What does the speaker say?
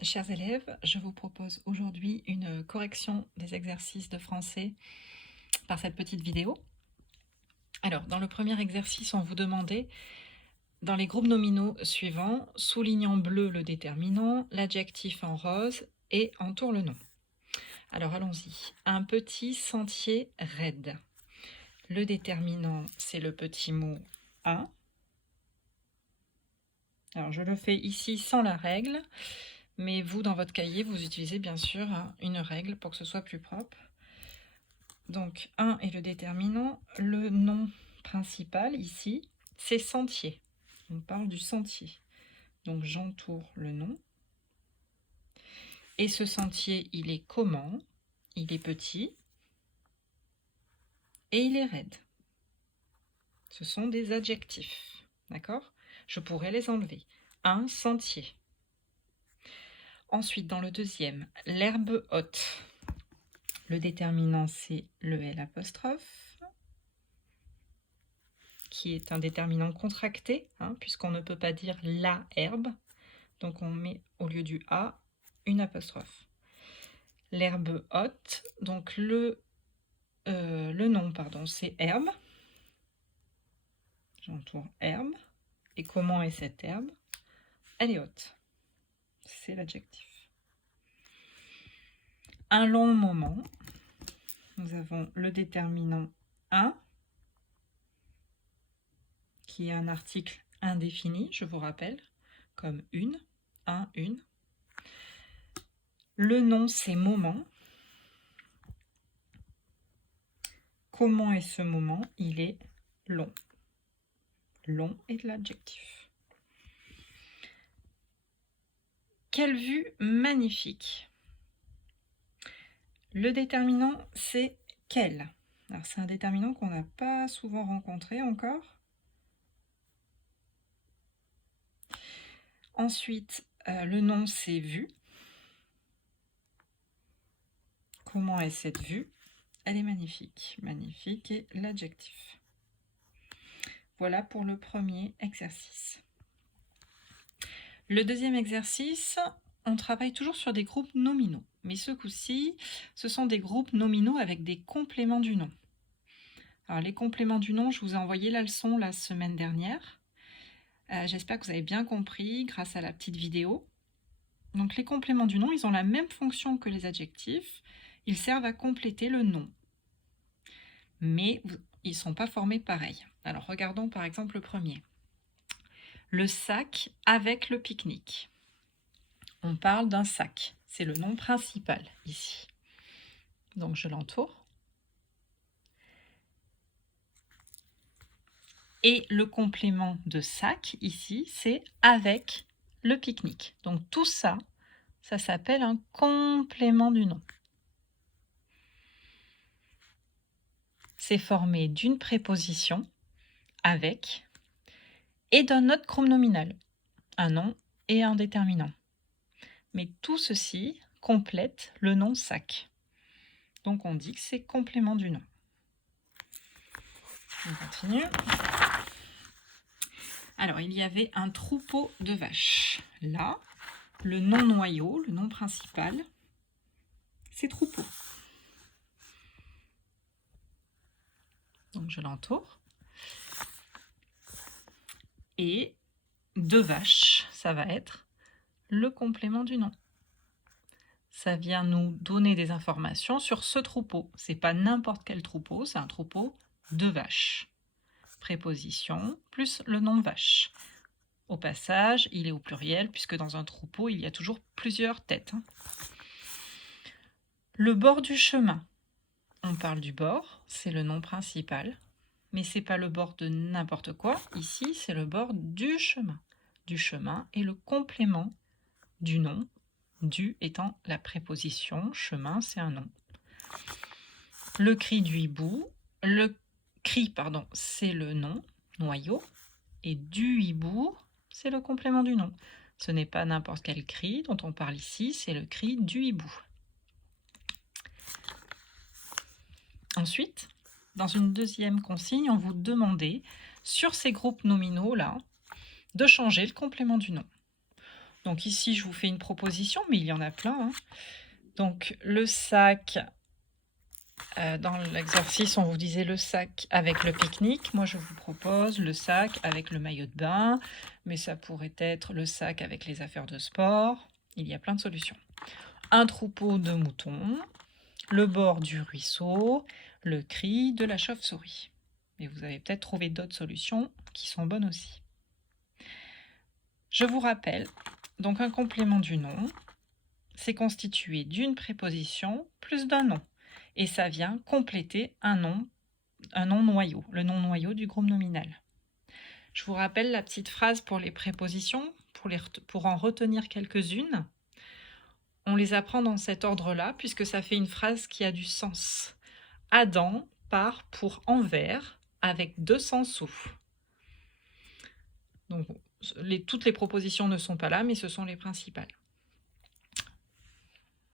Chers élèves, je vous propose aujourd'hui une correction des exercices de français par cette petite vidéo. Alors, dans le premier exercice, on vous demandait, dans les groupes nominaux suivants, souligne en bleu le déterminant, l'adjectif en rose et entoure le nom. Alors, allons-y. Un petit sentier raide. Le déterminant, c'est le petit mot « un ». Alors, je le fais ici sans la règle, mais vous, dans votre cahier, vous utilisez bien sûr une règle pour que ce soit plus propre. Donc, 1 est le déterminant. Le nom principal, ici, c'est sentier. On parle du sentier. Donc, j'entoure le nom. Et ce sentier, il est comment? Il est petit. Et il est raide. Ce sont des adjectifs. D'accord? Je pourrais les enlever. Un sentier. Ensuite, dans le deuxième, l'herbe haute. Le déterminant, c'est le L', qui est un déterminant contracté, puisqu'on ne peut pas dire la herbe. Donc on met au lieu du A une apostrophe. L'herbe haute, donc le nom, c'est herbe. J'entoure herbe. Et comment est cette herbe? Elle est haute. C'est l'adjectif. Un long moment. Nous avons le déterminant un, qui est un article indéfini, je vous rappelle, comme une, un, une. Le nom, c'est moment. Comment est ce moment? Il est long. Long est de l'adjectif. Quelle vue magnifique! Le déterminant, c'est quel? Alors, c'est un déterminant qu'on n'a pas souvent rencontré encore. Ensuite, le nom, c'est vue. Comment est cette vue? Elle est magnifique. Magnifique est l'adjectif. Voilà pour le premier exercice. Le deuxième exercice, on travaille toujours sur des groupes nominaux. Mais ce coup-ci, ce sont des groupes nominaux avec des compléments du nom. Alors, les compléments du nom, je vous ai envoyé la leçon la semaine dernière. J'espère que vous avez bien compris grâce à la petite vidéo. Donc, les compléments du nom, ils ont la même fonction que les adjectifs. Ils servent à compléter le nom. Mais ils ne sont pas formés pareil. Alors, regardons par exemple le premier. Le sac avec le pique-nique. On parle d'un sac. C'est le nom principal ici. Donc, je l'entoure. Et le complément de sac, ici, c'est avec le pique-nique. Donc, tout ça, ça s'appelle un complément du nom. C'est formé d'une préposition, avec, et d'un autre chronominal, un nom et un déterminant. Mais tout ceci complète le nom sac. Donc, on dit que c'est complément du nom. On continue. Alors, il y avait un troupeau de vaches. Là, le nom noyau, le nom principal, c'est troupeau. Donc, je l'entoure. Et de vaches, ça va être le complément du nom. Ça vient nous donner des informations sur ce troupeau. C'est pas n'importe quel troupeau, c'est un troupeau de vaches. Préposition plus le nom vache. Au passage, il est au pluriel puisque dans un troupeau, il y a toujours plusieurs têtes. Le bord du chemin. On parle du bord, c'est le nom principal. Mais c'est pas le bord de n'importe quoi. Ici, c'est le bord du chemin. Du chemin est le complément du nom. Du étant la préposition, chemin, c'est un nom. Le cri du hibou. Le cri, c'est le nom, noyau. Et du hibou, c'est le complément du nom. Ce n'est pas n'importe quel cri dont on parle ici, c'est le cri du hibou. Ensuite, dans une deuxième consigne, on vous demandait, sur ces groupes nominaux-là, de changer le complément du nom. Donc ici, je vous fais une proposition, mais il y en a plein, hein. Donc le sac, dans l'exercice, on vous disait le sac avec le pique-nique. Moi, je vous propose le sac avec le maillot de bain, mais ça pourrait être le sac avec les affaires de sport. Il y a plein de solutions. Un troupeau de moutons, le bord du ruisseau, le cri de la chauve-souris. Mais vous avez peut-être trouvé d'autres solutions qui sont bonnes aussi. Je vous rappelle, donc un complément du nom, c'est constitué d'une préposition plus d'un nom. Et ça vient compléter un nom noyau, le nom noyau du groupe nominal. Je vous rappelle la petite phrase pour les prépositions, pour en retenir quelques-unes. On les apprend dans cet ordre-là, puisque ça fait une phrase qui a du sens. Adam part pour Anvers avec 200 sous. Donc, toutes les propositions ne sont pas là, mais ce sont les principales.